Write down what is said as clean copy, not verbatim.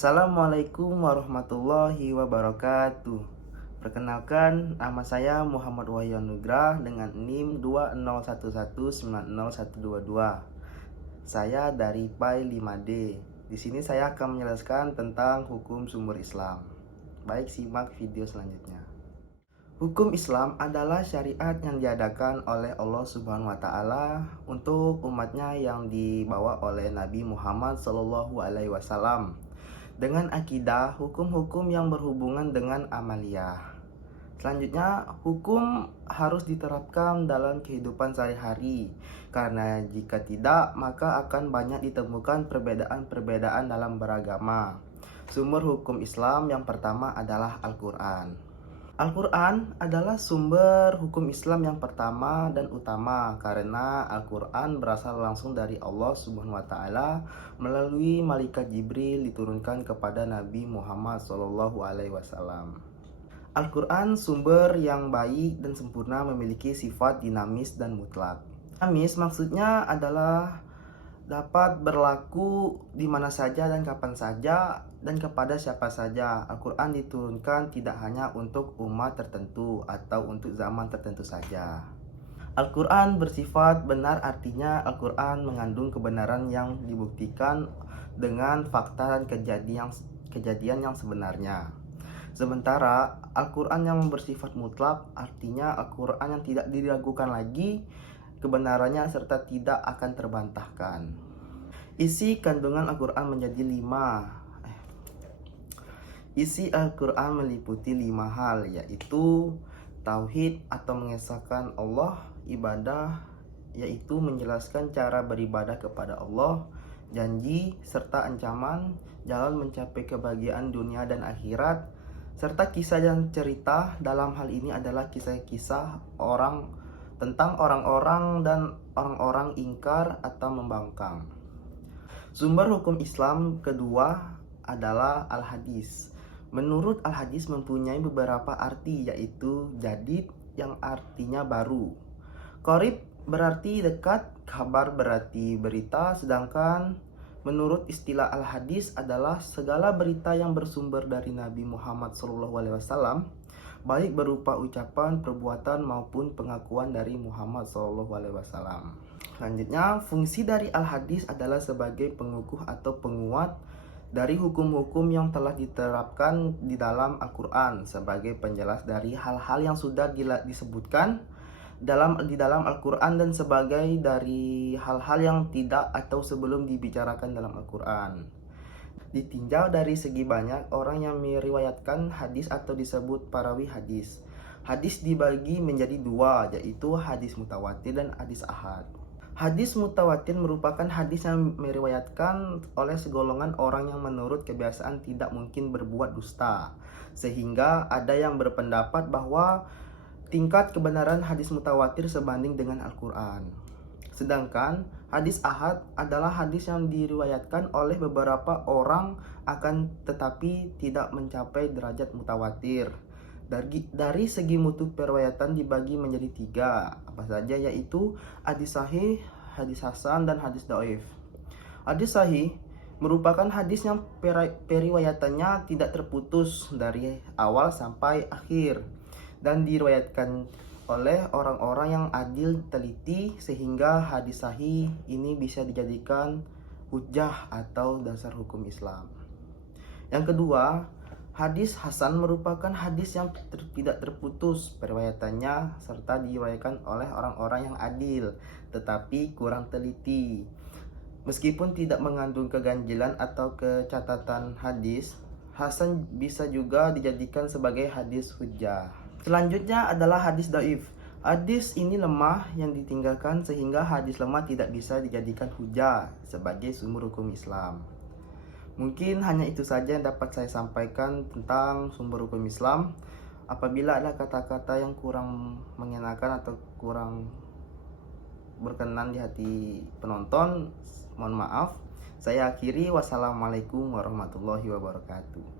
Assalamualaikum warahmatullahi wabarakatuh. Perkenalkan, nama saya Muhammad Wahyu Nugrah dengan NIM 2011901122. Saya dari PAI 5D. Di sini saya akan menjelaskan tentang hukum sumber Islam. Baik, simak video selanjutnya. Hukum Islam adalah syariat yang diadakan oleh Allah Subhanahu wa taala untuk umatnya yang dibawa oleh Nabi Muhammad SAW dengan akidah hukum-hukum yang berhubungan dengan amaliyah. Selanjutnya, hukum harus diterapkan dalam kehidupan sehari-hari, karena jika tidak, maka akan banyak ditemukan perbedaan-perbedaan dalam beragama. Sumber hukum Islam yang pertama adalah Al-Quran. Al-Quran adalah sumber hukum Islam yang pertama dan utama karena Al-Quran berasal langsung dari Allah Subhanahu wa taala melalui malaikat Jibril diturunkan kepada Nabi Muhammad SAW. Al-Quran sumber yang baik dan sempurna, memiliki sifat dinamis dan mutlak. Dinamis maksudnya adalah dapat berlaku di mana saja dan kapan saja dan kepada siapa saja. Al-Quran diturunkan tidak hanya untuk umat tertentu atau untuk zaman tertentu saja. Al-Quran bersifat benar, artinya Al-Quran mengandung kebenaran yang dibuktikan dengan fakta dan kejadian yang sebenarnya. Sementara Al-Quran yang bersifat mutlak, artinya Al-Quran yang tidak diragukan lagi kebenarannya serta tidak akan terbantahkan. Isi kandungan Al-Quran menjadi Isi Al-Quran meliputi 5 hal, yaitu tauhid atau mengesahkan Allah, ibadah yaitu menjelaskan cara beribadah kepada Allah, janji serta ancaman, jalan mencapai kebahagiaan dunia dan akhirat, serta kisah dan cerita. Dalam hal ini adalah kisah-kisah tentang orang-orang dan orang-orang ingkar atau membangkang. Sumber hukum Islam kedua adalah Al-Hadis. Menurut Al-Hadis mempunyai beberapa arti, yaitu jadid yang artinya baru, qorib berarti dekat, kabar berarti berita. Sedangkan menurut istilah Al-Hadis adalah segala berita yang bersumber dari Nabi Muhammad SAW, baik berupa ucapan, perbuatan maupun pengakuan dari Muhammad SAW. Selanjutnya, fungsi dari Al-Hadis adalah sebagai pengukuh atau penguat dari hukum-hukum yang telah diterapkan di dalam Al-Quran, sebagai penjelas dari hal-hal yang sudah disebutkan di dalam Al-Quran dan sebagai dari hal-hal yang tidak atau sebelum dibicarakan dalam Al-Quran. Ditinjau dari segi banyak orang yang meriwayatkan hadis atau disebut perawi hadis. Hadis dibagi menjadi 2, yaitu hadis mutawatir dan hadis ahad. Hadis mutawatir merupakan hadis yang meriwayatkan oleh segolongan orang yang menurut kebiasaan tidak mungkin berbuat dusta, sehingga ada yang berpendapat bahwa tingkat kebenaran hadis mutawatir sebanding dengan Al-Quran. Sedangkan hadis ahad adalah hadis yang diriwayatkan oleh beberapa orang akan tetapi tidak mencapai derajat mutawatir. Dari segi mutu periwayatan dibagi menjadi 3, apa saja, yaitu hadis sahih, hadis hasan, dan hadis dhaif. Hadis sahih merupakan hadis yang periwayatannya tidak terputus dari awal sampai akhir dan diriwayatkan oleh orang-orang yang adil teliti, sehingga hadis sahih ini bisa dijadikan hujjah atau dasar hukum Islam. Yang kedua, hadis hasan merupakan hadis yang tidak terputus periwayatannya serta diriwayatkan oleh orang-orang yang adil tetapi kurang teliti. Meskipun tidak mengandung keganjilan atau kecatatan hadis, hasan bisa juga dijadikan sebagai hadis hujjah. Selanjutnya adalah hadis dhaif. Hadis ini lemah yang ditinggalkan sehingga hadis lemah tidak bisa dijadikan hujjah sebagai sumber hukum Islam. Mungkin hanya itu saja yang dapat saya sampaikan tentang sumber hukum Islam. Apabila ada kata-kata yang kurang mengenakan atau kurang berkenan di hati penonton, mohon maaf. Saya akhiri, wassalamualaikum warahmatullahi wabarakatuh.